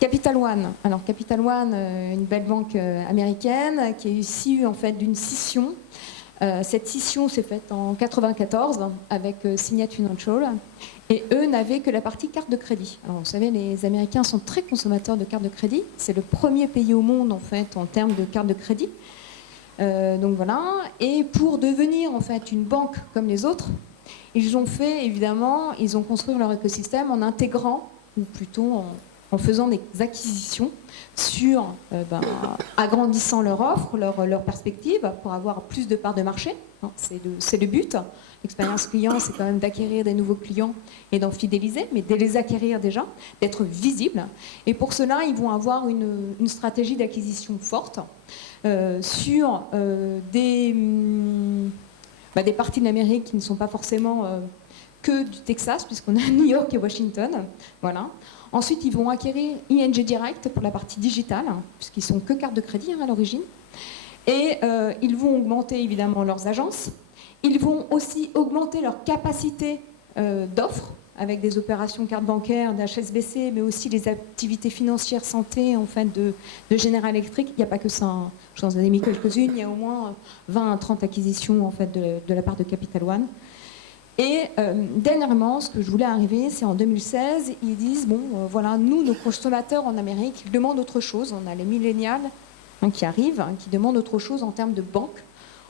Capital One. Alors Capital One, une belle banque américaine qui est issue en fait d'une scission. Cette scission s'est faite en 1994 avec Signet Financial et eux n'avaient que la partie carte de crédit. Alors vous savez, les Américains sont très consommateurs de cartes de crédit. C'est le premier pays au monde en fait en termes de cartes de crédit. Donc voilà. Et pour devenir en fait une banque comme les autres, ils ont fait évidemment, ils ont construit leur écosystème en intégrant ou plutôt en faisant des acquisitions sur, agrandissant leur offre, leur perspective pour avoir plus de parts de marché. C'est le but. L'expérience client, c'est quand même d'acquérir des nouveaux clients et d'en fidéliser, mais de les acquérir déjà, d'être visible. Et pour cela, ils vont avoir une stratégie d'acquisition forte sur des parties de l'Amérique qui ne sont pas forcément que du Texas, puisqu'on a New York et Washington. Voilà. Ensuite, ils vont acquérir ING Direct pour la partie digitale, puisqu'ils sont que carte de crédit à l'origine. Et ils vont augmenter évidemment leurs agences. Ils vont aussi augmenter leur capacité d'offre avec des opérations carte bancaire, d'HSBC, mais aussi les activités financières santé en fait, de General Electric. Il n'y a pas que ça, hein. Je vous en ai mis quelques-unes. Il y a au moins 20 à 30 acquisitions en fait, de la part de Capital One. Et dernièrement, ce que je voulais arriver, c'est en 2016, ils disent, bon, voilà, nous, nos consommateurs en Amérique, ils demandent autre chose. On a les millénials qui arrivent, qui demandent autre chose en termes de banque.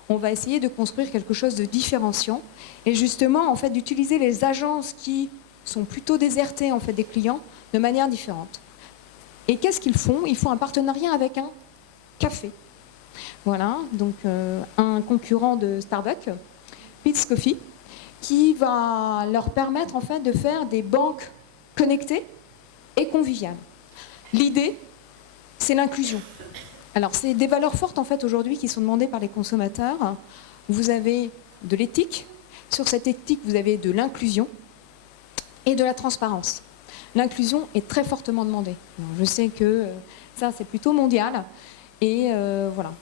On va essayer de construire quelque chose de différenciant. Et justement, en fait, d'utiliser les agences qui sont plutôt désertées en fait, des clients de manière différente. Et qu'est-ce qu'ils font? Ils font un partenariat avec un café. Voilà, donc un concurrent de Starbucks, Peet's Coffee, qui va leur permettre en fait de faire des banques connectées et conviviales. L'idée, c'est l'inclusion. Alors, c'est des valeurs fortes en fait aujourd'hui qui sont demandées par les consommateurs. Vous avez de l'éthique. Sur cette éthique, vous avez de l'inclusion et de la transparence. L'inclusion est très fortement demandée. Alors, je sais que ça, c'est plutôt mondial. Et voilà.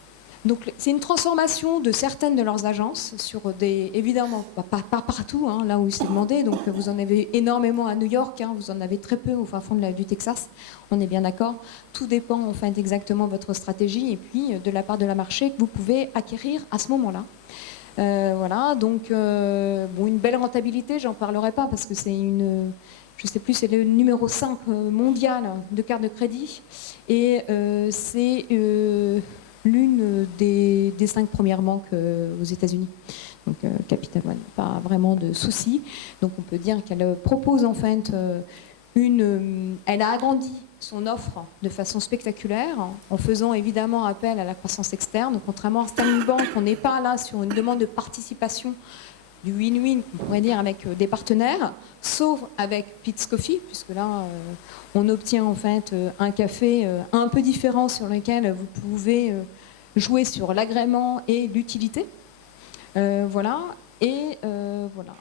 Donc c'est une transformation de certaines de leurs agences sur des, évidemment, pas partout, hein, là où c'est demandé, donc vous en avez énormément à New York, hein, vous en avez très peu au fin fond du Texas, on est bien d'accord. Tout dépend en fait exactement de votre stratégie et puis de la part de la marché que vous pouvez acquérir à ce moment-là. Voilà, donc bon, une belle rentabilité, j'en parlerai pas parce que c'est une... Je ne sais plus, c'est le numéro 5 mondial de carte de crédit et c'est... l'une des 5 premières banques aux États-Unis. Donc Capital One, pas vraiment de soucis. Donc on peut dire qu'elle propose en fait elle a agrandi son offre de façon spectaculaire en faisant évidemment appel à la croissance externe. Contrairement à Sterling Bank, on n'est pas là sur une demande de participation du win-win, on pourrait dire, avec des partenaires, sauf avec Peet's Coffee, puisque là, on obtient en fait un café un peu différent sur lequel vous pouvez jouer sur l'agrément et l'utilité. Voilà. Et voilà.